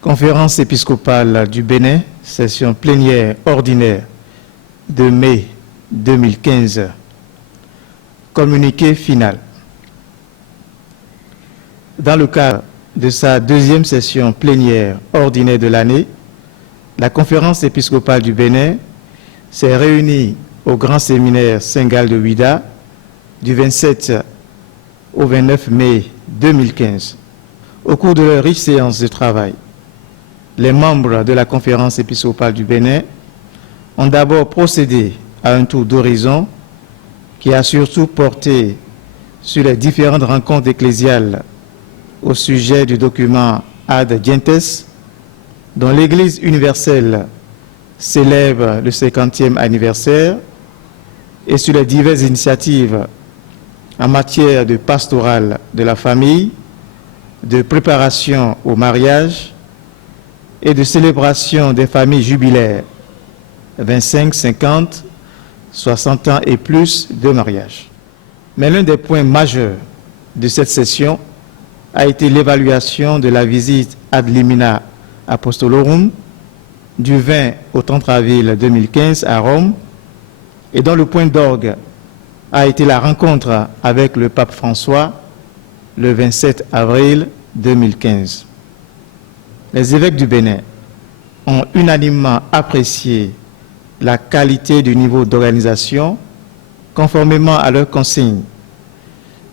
Conférence épiscopale du Bénin, session plénière ordinaire de mai 2015. Communiqué final. Dans le cadre de sa deuxième session plénière ordinaire de l'année, la Conférence épiscopale du Bénin s'est réunie au Grand Séminaire Saint-Gall de Ouidah du 27 au 29 mai 2015. Au cours de leur riche séance de travail, les membres de la Conférence épiscopale du Bénin ont d'abord procédé à un tour d'horizon qui a surtout porté sur les différentes rencontres ecclésiales au sujet du document Ad Gentes, dont l'Église universelle célèbre le 50e anniversaire, et sur les diverses initiatives en matière de pastoral de la famille, de préparation au mariage et de célébration des familles jubilaires, 25, 50, 60 ans et plus de mariage. Mais l'un des points majeurs de cette session a été l'évaluation de la visite ad limina apostolorum du 20 au 30 avril 2015 à Rome, et dont le point d'orgue a été la rencontre avec le pape François le 27 avril 2015. Les évêques du Bénin ont unanimement apprécié la qualité du niveau d'organisation conformément à leurs consignes,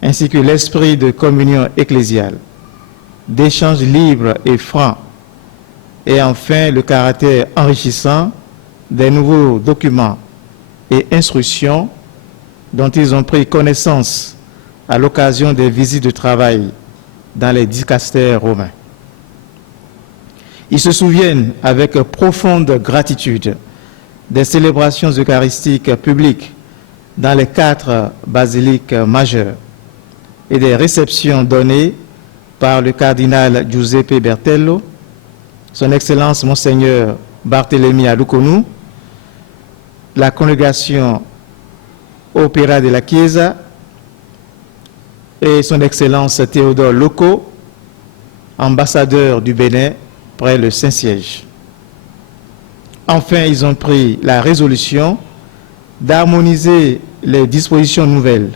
ainsi que l'esprit de communion ecclésiale, d'échange libre et franc, et enfin le caractère enrichissant des nouveaux documents et instructions dont ils ont pris connaissance à l'occasion des visites de travail dans les dicastères romains. Ils se souviennent avec profonde gratitude des célébrations eucharistiques publiques dans les 4 basiliques majeures et des réceptions données par le cardinal Giuseppe Bertello, son Excellence Monseigneur Barthélemy Alukonou, la congrégation Opéra de la Chiesa et son Excellence Théodore Loco, ambassadeur du Bénin près le Saint-Siège. Enfin, ils ont pris la résolution d'harmoniser les dispositions nouvelles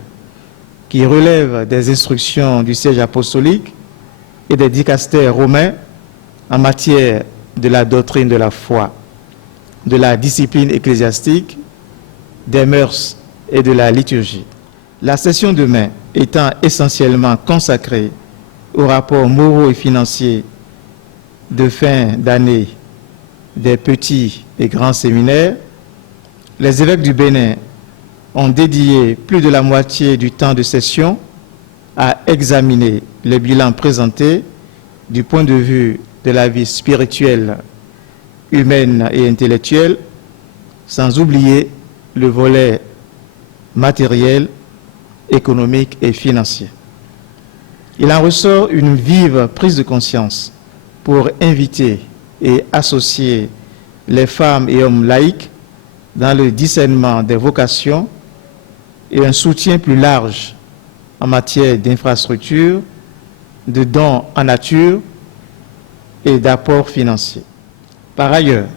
qui relèvent des instructions du siège apostolique et des dicastères romains en matière de la doctrine de la foi, de la discipline ecclésiastique, des mœurs et de la liturgie. La session de mai étant essentiellement consacrée aux rapports moraux et financiers de fin d'année des petits et grands séminaires, les évêques du Bénin ont dédié plus de la moitié du temps de session à examiner les bilans présentés du point de vue de la vie spirituelle, humaine et intellectuelle, sans oublier le volet matériel, économique et financier. Il en ressort une vive prise de conscience pour inviter et associer les femmes et hommes laïcs dans le discernement des vocations et un soutien plus large en matière d'infrastructures, de dons en nature et d'apports financiers. Par ailleurs,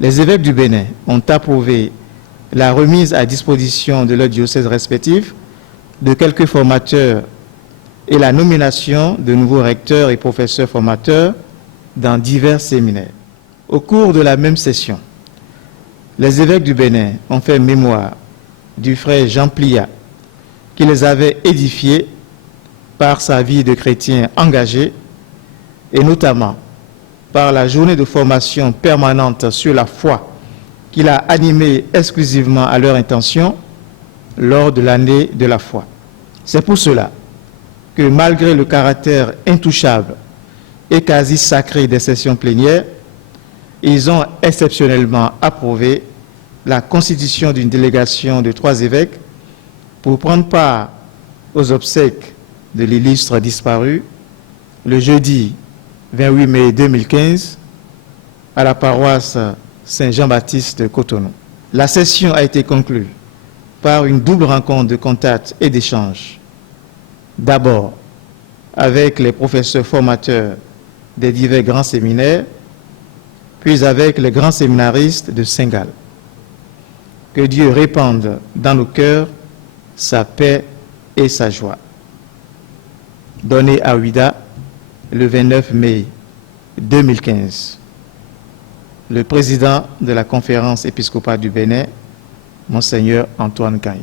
les évêques du Bénin ont approuvé la remise à disposition de leurs diocèses respectifs de quelques formateurs et la nomination de nouveaux recteurs et professeurs formateurs dans divers séminaires. Au cours de la même session, les évêques du Bénin ont fait mémoire du frère Jean Plia, qui les avait édifiés par sa vie de chrétien engagé, et notamment par la journée de formation permanente sur la foi qu'il a animée exclusivement à leur intention lors de l'année de la foi. C'est pour cela que malgré le caractère intouchable et quasi sacré des sessions plénières, ils ont exceptionnellement approuvé la constitution d'une délégation de 3 évêques pour prendre part aux obsèques de l'illustre disparu le jeudi 28 mai 2015 à la paroisse Saint-Jean-Baptiste de Cotonou. La session a été conclue par une double rencontre de contact et d'échange. D'abord avec les professeurs formateurs des divers grands séminaires, puis avec les grands séminaristes de Saint-Gall. Que Dieu répande dans nos cœurs sa paix et sa joie. Donné à Ouida le 29 mai 2015. Le président de la conférence épiscopale du Bénin, Monseigneur Antoine Kaye.